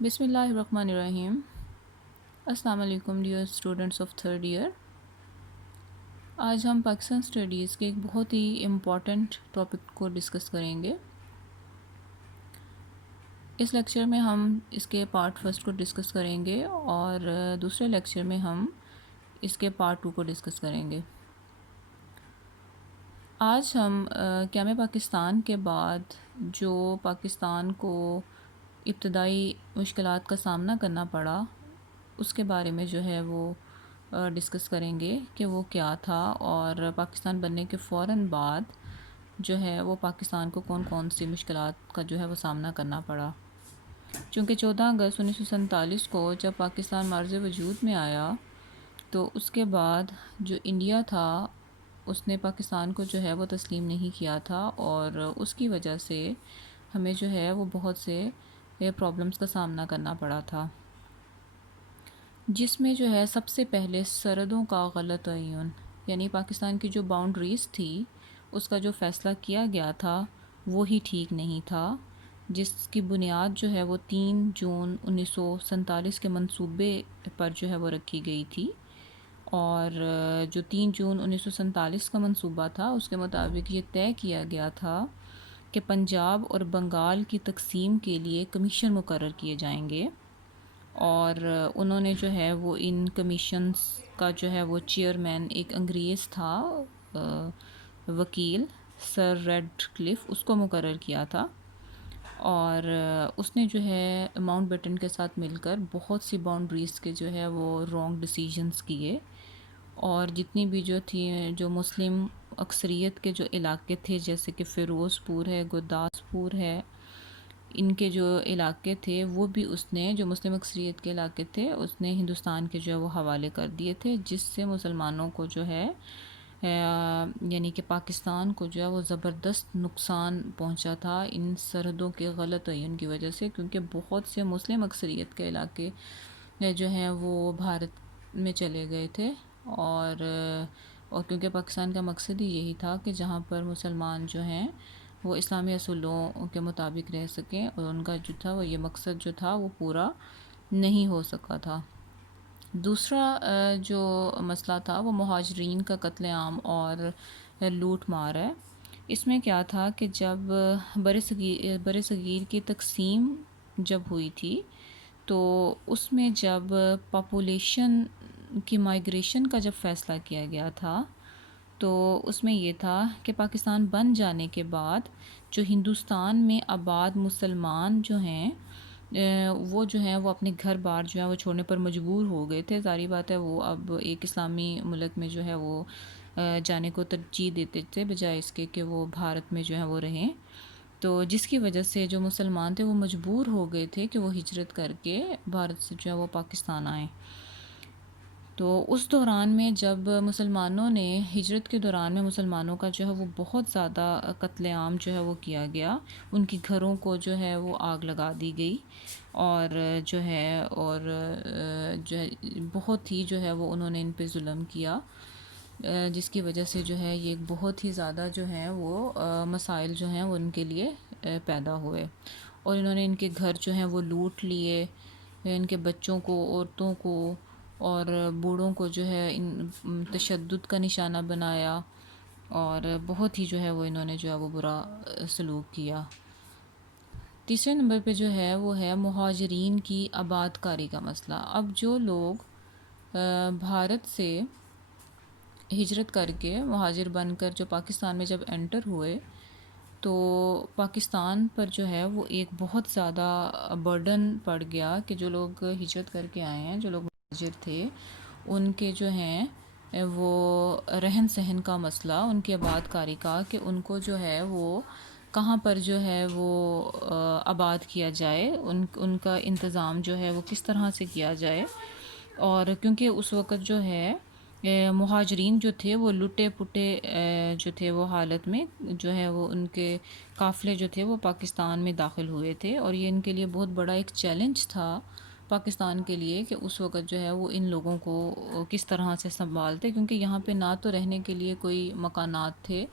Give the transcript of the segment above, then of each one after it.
بسم اللہ الرحمن الرحیم۔ السلام علیکم dear students of third year. آج ہم پاکستان اسٹڈیز کے ایک بہت ہی امپورٹنٹ ٹاپک کو ڈسکس کریں گے۔ اس لیکچر میں ہم اس کے پارٹ فرسٹ کو ڈسکس کریں گے اور دوسرے لیکچر میں ہم اس کے پارٹ ٹو کو ڈسکس کریں گے۔ آج ہم قیام پاکستان کے بعد جو پاکستان کو ابتدائی مشکلات کا سامنا کرنا پڑا اس کے بارے میں جو ہے وہ ڈسکس کریں گے کہ وہ کیا تھا، اور پاکستان بننے کے فوراً بعد جو ہے وہ پاکستان کو کون کون سی مشکلات کا جو ہے وہ سامنا کرنا پڑا۔ چونکہ 14 اگست 1947 کو جب پاکستان معرض وجود میں آیا تو اس کے بعد جو انڈیا تھا اس نے پاکستان کو جو ہے وہ تسلیم نہیں کیا تھا، اور اس کی وجہ سے ہمیں جو ہے وہ بہت سے پرابلمس کا سامنا کرنا پڑا تھا، جس میں جو ہے سب سے پہلے سرحدوں کا غلط تعین، یعنی پاکستان کی جو باؤنڈریز تھی اس کا جو فیصلہ کیا گیا تھا وہی ٹھیک نہیں تھا، جس کی بنیاد جو ہے وہ 3 جون 1947 کے منصوبے پر جو ہے وہ رکھی گئی تھی۔ اور جو 3 جون 1947 کا منصوبہ تھا اس کے مطابق یہ طے کیا گیا تھا کہ پنجاب اور بنگال کی تقسیم کے لیے کمیشن مقرر کیے جائیں گے، اور انہوں نے جو ہے وہ ان کمیشنز کا جو ہے وہ چیئرمین ایک انگریز تھا، وکیل سر ریڈ کلف، اس کو مقرر کیا تھا، اور اس نے جو ہے ماؤنٹ بیٹن کے ساتھ مل کر بہت سی باؤنڈریز کے جو ہے وہ رانگ ڈیسیجنز کیے، اور جتنی بھی جو تھی جو مسلم اکثریت کے جو علاقے تھے جیسے کہ فیروز پور ہے، گرداسپور ہے، ان کے جو علاقے تھے وہ بھی اس نے، جو مسلم اکثریت کے علاقے تھے اس نے ہندوستان کے جو ہے وہ حوالے کر دیے تھے، جس سے مسلمانوں کو جو ہے یعنی کہ پاکستان کو جو ہے وہ زبردست نقصان پہنچا تھا ان سرحدوں کے غلط تعین کی وجہ سے، کیونکہ بہت سے مسلم اکثریت کے علاقے جو ہیں وہ بھارت میں چلے گئے تھے، اور کیونکہ پاکستان کا مقصد ہی یہی تھا کہ جہاں پر مسلمان جو ہیں وہ اسلامی اصولوں کے مطابق رہ سکیں، اور ان کا جو تھا وہ یہ مقصد جو تھا وہ پورا نہیں ہو سکا تھا۔ دوسرا جو مسئلہ تھا وہ مہاجرین کا قتل عام اور لوٹ مار ہے۔ اس میں کیا تھا کہ جب بر صغیر کی تقسیم جب ہوئی تھی تو اس میں جب پاپولیشن کی مائیگریشن کا جب فیصلہ کیا گیا تھا تو اس میں یہ تھا کہ پاکستان بن جانے کے بعد جو ہندوستان میں آباد مسلمان جو ہیں وہ جو ہیں وہ اپنے گھر بار جو ہے وہ چھوڑنے پر مجبور ہو گئے تھے۔ ظاہری بات ہے وہ اب ایک اسلامی ملک میں جو ہے وہ جانے کو ترجیح دیتے تھے بجائے اس کے کہ وہ بھارت میں جو ہے وہ رہیں، تو جس کی وجہ سے جو مسلمان تھے وہ مجبور ہو گئے تھے کہ وہ ہجرت کر کے بھارت سے جو ہے وہ پاکستان آئیں۔ تو اس دوران میں جب مسلمانوں نے ہجرت کے دوران میں مسلمانوں کا جو ہے وہ بہت زیادہ قتل عام جو ہے وہ کیا گیا، ان کی گھروں کو جو ہے وہ آگ لگا دی گئی، اور جو ہے بہت ہی جو ہے وہ انہوں نے ان پہ ظلم کیا، جس کی وجہ سے جو ہے یہ ایک بہت ہی زیادہ جو ہے وہ مسائل جو ہیں وہ ان کے لیے پیدا ہوئے، اور انہوں نے ان کے گھر جو ہیں وہ لوٹ لیے، ان کے بچوں کو، عورتوں کو اور بوڑھوں کو جو ہے ان تشدد کا نشانہ بنایا، اور بہت ہی جو ہے وہ انہوں نے جو ہے وہ برا سلوک کیا۔ تیسرے نمبر پہ جو ہے وہ ہے مہاجرین کی آباد کاری کا مسئلہ۔ اب جو لوگ بھارت سے ہجرت کر کے مہاجر بن کر جو پاکستان میں جب انٹر ہوئے تو پاکستان پر جو ہے وہ ایک بہت زیادہ برڈن پڑ گیا کہ جو لوگ ہجرت کر کے آئے ہیں، جو لوگ مہاجر تھے، ان کے جو ہیں وہ رہن سہن کا مسئلہ، ان کی آباد کاری کا، کہ ان کو جو ہے وہ کہاں پر جو ہے وہ آباد کیا جائے، ان کا انتظام جو ہے وہ کس طرح سے کیا جائے، اور کیونکہ اس وقت جو ہے مہاجرین جو تھے وہ لٹے پٹے جو تھے وہ حالت میں جو ہے وہ ان کے قافلے جو تھے وہ پاکستان میں داخل ہوئے تھے، اور یہ ان کے لیے بہت بڑا ایک چیلنج تھا پاکستان کے لیے کہ اس وقت جو ہے وہ ان لوگوں کو کس طرح سے سنبھالتے، کیونکہ یہاں پہ نہ تو رہنے کے لیے کوئی مکانات تھے،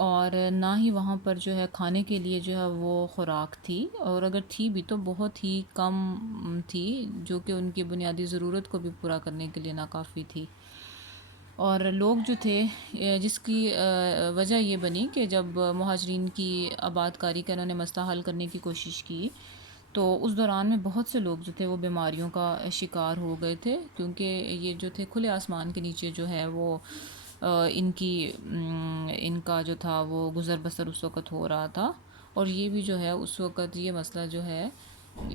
اور نہ ہی وہاں پر جو ہے کھانے کے لیے جو ہے وہ خوراک تھی، اور اگر تھی بھی تو بہت ہی کم تھی، جو کہ ان کی بنیادی ضرورت کو بھی پورا کرنے کے لیے ناکافی تھی۔ اور لوگ جو تھے، جس کی وجہ یہ بنی کہ جب مہاجرین کی آباد کاری کا انہوں نے مسئلہ حل کرنے کی کوشش کی، تو اس دوران میں بہت سے لوگ جو تھے وہ بیماریوں کا شکار ہو گئے تھے، کیونکہ یہ جو تھے کھلے آسمان کے نیچے جو ہے وہ ان کا جو تھا وہ گزر بسر اس وقت ہو رہا تھا۔ اور یہ بھی جو ہے اس وقت یہ مسئلہ جو ہے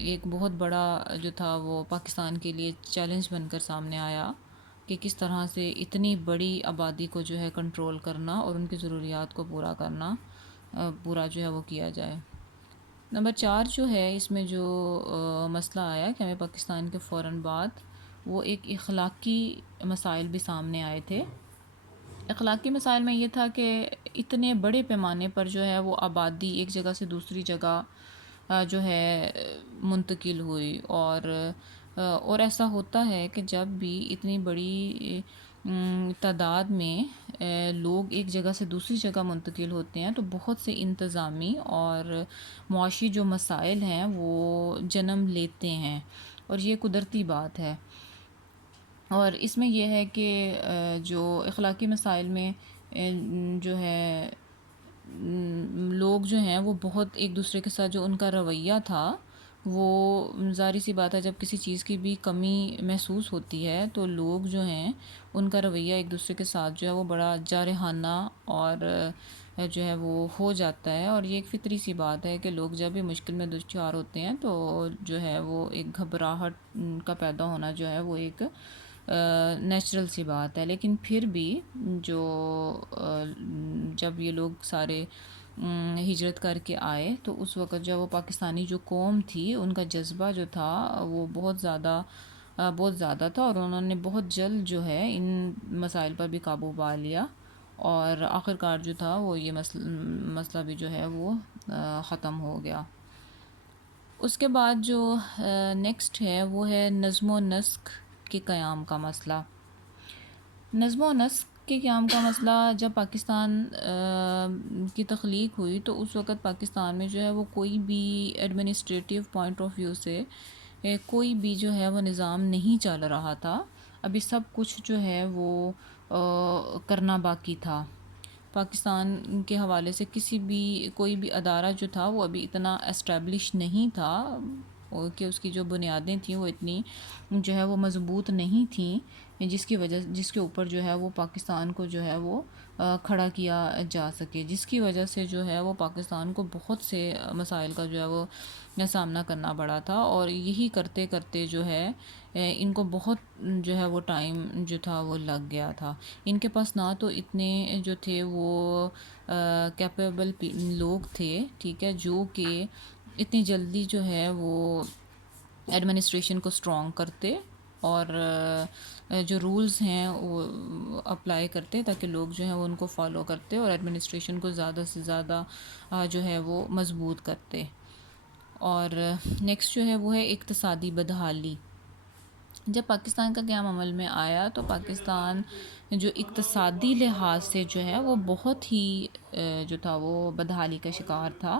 ایک بہت بڑا جو تھا وہ پاکستان کے لیے چیلنج بن کر سامنے آیا کہ کس طرح سے اتنی بڑی آبادی کو جو ہے کنٹرول کرنا اور ان کی ضروریات کو پورا کرنا، پورا جو ہے وہ کیا جائے۔ نمبر 4 جو ہے اس میں جو مسئلہ آیا کہ ہمیں پاکستان کے فوراً بعد وہ ایک اخلاقی مسائل بھی سامنے آئے تھے۔ اخلاقی مسائل میں یہ تھا کہ اتنے بڑے پیمانے پر جو ہے وہ آبادی ایک جگہ سے دوسری جگہ جو ہے منتقل ہوئی، اور ایسا ہوتا ہے کہ جب بھی اتنی بڑی تعداد میں لوگ ایک جگہ سے دوسری جگہ منتقل ہوتے ہیں تو بہت سے انتظامی اور معاشی جو مسائل ہیں وہ جنم لیتے ہیں، اور یہ قدرتی بات ہے۔ اور اس میں یہ ہے کہ جو اخلاقی مسائل میں جو ہے لوگ جو ہیں وہ بہت ایک دوسرے کے ساتھ جو ان کا رویہ تھا، وہ ظاہر سی بات ہے جب کسی چیز کی بھی کمی محسوس ہوتی ہے تو لوگ جو ہیں ان کا رویہ ایک دوسرے کے ساتھ جو ہے وہ بڑا جارحانہ اور جو ہے وہ ہو جاتا ہے، اور یہ ایک فطری سی بات ہے کہ لوگ جب بھی مشکل میں دچار ہوتے ہیں تو جو ہے وہ ایک گھبراہٹ کا پیدا ہونا جو ہے وہ ایک نیچرل سی بات ہے۔ لیکن پھر بھی جو جب یہ لوگ سارے ہجرت کر کے آئے تو اس وقت جو وہ پاکستانی جو قوم تھی ان کا جذبہ جو تھا وہ بہت زیادہ تھا، اور انہوں نے بہت جلد جو ہے ان مسائل پر بھی قابو پا لیا، اور آخرکار جو تھا وہ یہ مسئلہ بھی جو ہے وہ ختم ہو گیا۔ اس کے بعد جو نیکسٹ ہے وہ ہے نظم و نسق کے قیام کا مسئلہ۔ نظم و نسق کے قیام کا مسئلہ جب پاکستان کی تخلیق ہوئی تو اس وقت پاکستان میں جو ہے وہ کوئی بھی ایڈمنسٹریٹو پوائنٹ آف ویو سے کوئی بھی جو ہے وہ نظام نہیں چل رہا تھا، ابھی سب کچھ جو ہے وہ کرنا باقی تھا۔ پاکستان کے حوالے سے کوئی بھی ادارہ جو تھا وہ ابھی اتنا اسٹیبلش نہیں تھا، اور کہ اس کی جو بنیادیں تھیں وہ اتنی جو ہے وہ مضبوط نہیں تھیں جس کے اوپر جو ہے وہ پاکستان کو جو ہے وہ کھڑا کیا جا سکے، جس کی وجہ سے جو ہے وہ پاکستان کو بہت سے مسائل کا جو ہے وہ سامنا کرنا پڑا تھا، اور یہی کرتے کرتے جو ہے ان کو بہت جو ہے وہ ٹائم جو تھا وہ لگ گیا تھا۔ ان کے پاس نہ تو اتنے جو تھے وہ کیپیبل لوگ تھے، ٹھیک ہے، جو کہ اتنی جلدی جو ہے وہ ایڈمنسٹریشن کو اسٹرانگ کرتے اور جو رولز ہیں وہ اپلائی کرتے تاکہ لوگ جو ہیں وہ ان کو فالو کرتے اور ایڈمنسٹریشن کو زیادہ سے زیادہ جو ہے وہ مضبوط کرتے۔ اور نیکسٹ جو ہے وہ ہے اقتصادی بدحالی۔ جب پاکستان کا قیام عمل میں آیا تو پاکستان جو اقتصادی لحاظ سے جو ہے وہ بہت ہی جو تھا وہ بدحالی کا شکار تھا،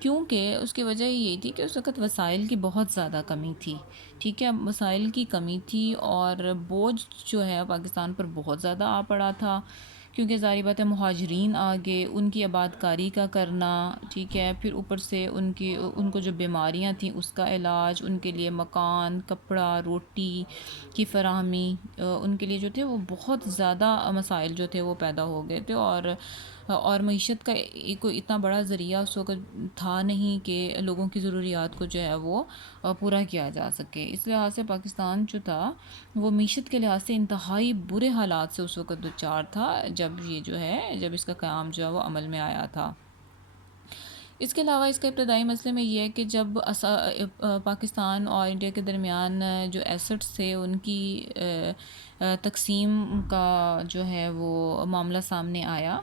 کیونکہ اس کی وجہ یہی تھی کہ اس وقت وسائل کی بہت زیادہ کمی تھی، ٹھیک ہے، وسائل کی کمی تھی اور بوجھ جو ہے پاکستان پر بہت زیادہ آ پڑا تھا، کیونکہ ظاہری بات ہے مہاجرین آگے ان کی آباد کاری کا کرنا، ٹھیک ہے، پھر اوپر سے ان کو جو بیماریاں تھیں اس کا علاج، ان کے لیے مکان، کپڑا، روٹی کی فراہمی، ان کے لیے جو تھے وہ بہت زیادہ مسائل جو تھے وہ پیدا ہو گئے تھے، اور معیشت کا کوئی اتنا بڑا ذریعہ اس وقت تھا نہیں کہ لوگوں کی ضروریات کو جو ہے وہ پورا کیا جا سکے۔ اس لحاظ سے پاکستان جو تھا وہ معیشت کے لحاظ سے انتہائی برے حالات سے اس وقت دوچار تھا جب اس کا قیام جو ہے وہ عمل میں آیا تھا۔ اس کے علاوہ اس کے ابتدائی مسئلے میں یہ ہے کہ جب پاکستان اور انڈیا کے درمیان جو ایسٹس تھے ان کی تقسیم کا جو ہے وہ معاملہ سامنے آیا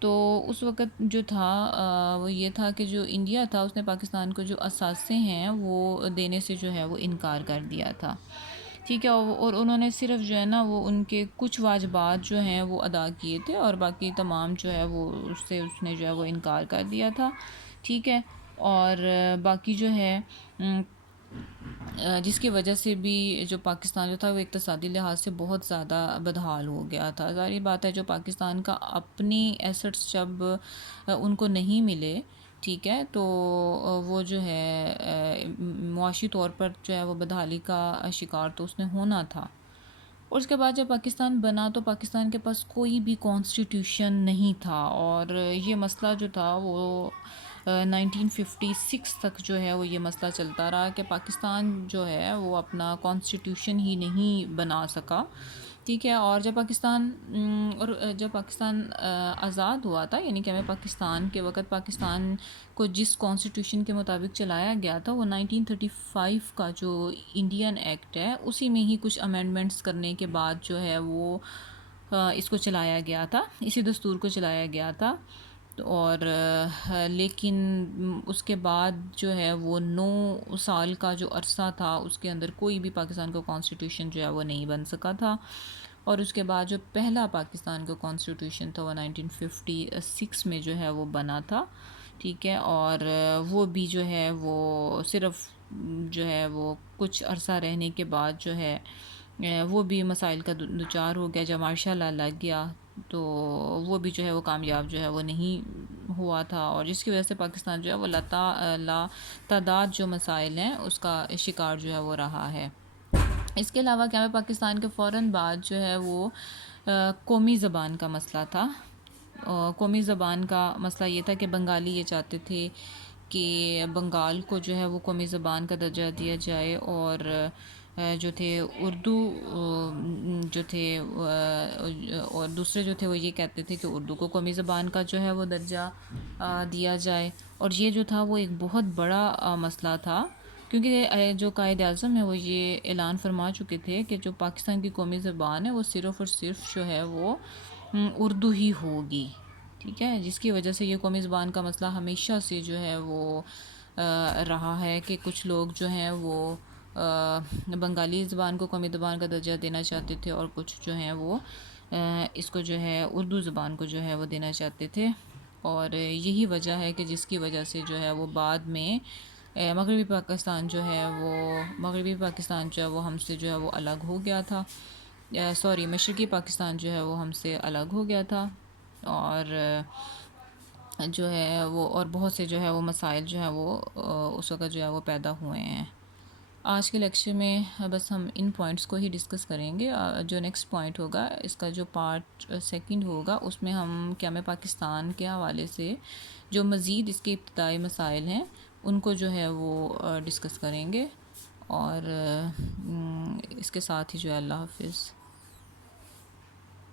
تو اس وقت جو تھا وہ یہ تھا کہ جو انڈیا تھا اس نے پاکستان کو جو اثاثے ہیں وہ دینے سے جو ہے وہ انکار کر دیا تھا، ٹھیک ہے، اور انہوں نے صرف جو ہے نا وہ ان کے کچھ واجبات جو ہیں وہ ادا کیے تھے، اور باقی تمام جو ہے وہ اس نے جو ہے وہ انکار کر دیا تھا. ٹھیک ہے. اور باقی جو ہے جس کی وجہ سے بھی جو پاکستان جو تھا وہ اقتصادی لحاظ سے بہت زیادہ بدحال ہو گیا تھا. ظاہر بات ہے جو پاکستان کا اپنی ایسٹس جب ان کو نہیں ملے، ٹھیک ہے، تو وہ جو ہے معاشی طور پر جو ہے وہ بدحالی کا شکار تو اس نے ہونا تھا. اور اس کے بعد جب پاکستان بنا تو پاکستان کے پاس کوئی بھی کانسٹیٹیوشن نہیں تھا، اور یہ مسئلہ جو تھا وہ 1956 تک جو ہے وہ یہ مسئلہ چلتا رہا کہ پاکستان جو ہے وہ اپنا کانسٹیٹیوشن ہی نہیں بنا سکا. ٹھیک ہے. اور جب پاکستان آزاد ہوا تھا، یعنی کہ ہمیں پاکستان کے وقت پاکستان کو جس کانسٹیٹیوشن کے مطابق چلایا گیا تھا وہ 1935 کا جو انڈین ایکٹ ہے اسی میں ہی کچھ امینڈمنٹس کرنے کے بعد جو ہے وہ اس کو چلایا گیا تھا، اسی دستور کو چلایا گیا تھا. اور لیکن اس کے بعد جو ہے وہ 9 سال کا جو عرصہ تھا اس کے اندر کوئی بھی پاکستان کا کانسٹیٹیوشن جو ہے وہ نہیں بن سکا تھا. اور اس کے بعد جو پہلا پاکستان کا کانسٹیٹیوشن تھا وہ 1956 میں جو ہے وہ بنا تھا. ٹھیک ہے. اور وہ بھی جو ہے وہ صرف جو ہے وہ کچھ عرصہ رہنے کے بعد جو ہے وہ بھی مسائل کا دچار ہو گیا. جب مارشل لا لگ گیا تو وہ بھی جو ہے وہ کامیاب جو ہے وہ نہیں ہوا تھا، اور جس کی وجہ سے پاکستان جو ہے وہ لا تعداد جو مسائل ہیں اس کا شکار جو ہے وہ رہا ہے. اس کے علاوہ کیا پاکستان کے فوراً بعد جو ہے وہ قومی زبان کا مسئلہ تھا. قومی زبان کا مسئلہ یہ تھا کہ بنگالی یہ چاہتے تھے کہ بنگال کو جو ہے وہ قومی زبان کا درجہ دیا جائے، اور جو تھے اردو جو تھے اور دوسرے جو تھے وہ یہ کہتے تھے کہ اردو کو قومی زبان کا جو ہے وہ درجہ دیا جائے. اور یہ جو تھا وہ ایک بہت بڑا مسئلہ تھا، کیونکہ جو قائد اعظم ہے وہ یہ اعلان فرما چکے تھے کہ جو پاکستان کی قومی زبان ہے وہ صرف اور صرف جو ہے وہ اردو ہی ہوگی. ٹھیک ہے. جس کی وجہ سے یہ قومی زبان کا مسئلہ ہمیشہ سے جو ہے وہ رہا ہے کہ کچھ لوگ جو ہیں وہ بنگالی زبان کو قومی زبان کا درجہ دینا چاہتے تھے، اور کچھ جو ہیں وہ اس کو جو ہے اردو زبان کو جو ہے وہ دینا چاہتے تھے. اور یہی وجہ ہے کہ جس کی وجہ سے جو ہے وہ بعد میں مغربی پاکستان جو ہے وہ ہم سے جو ہے وہ الگ ہو گیا تھا. مشرقی پاکستان جو ہے وہ ہم سے الگ ہو گیا تھا، اور جو ہے وہ اور بہت سے جو ہے وہ مسائل جو ہے وہ اس وقت جو ہے وہ پیدا ہوئے ہیں. آج کے لیکچر میں بس ہم ان پوائنٹس کو ہی ڈسکس کریں گے. جو نیکسٹ پوائنٹ ہوگا اس کا جو پارٹ سیکنڈ ہوگا اس میں ہم قیام پاکستان کے حوالے سے جو مزید اس کے ابتدائی مسائل ہیں ان کو جو ہے وہ ڈسکس کریں گے. اور اس کے ساتھ ہی جو ہے اللہ حافظ.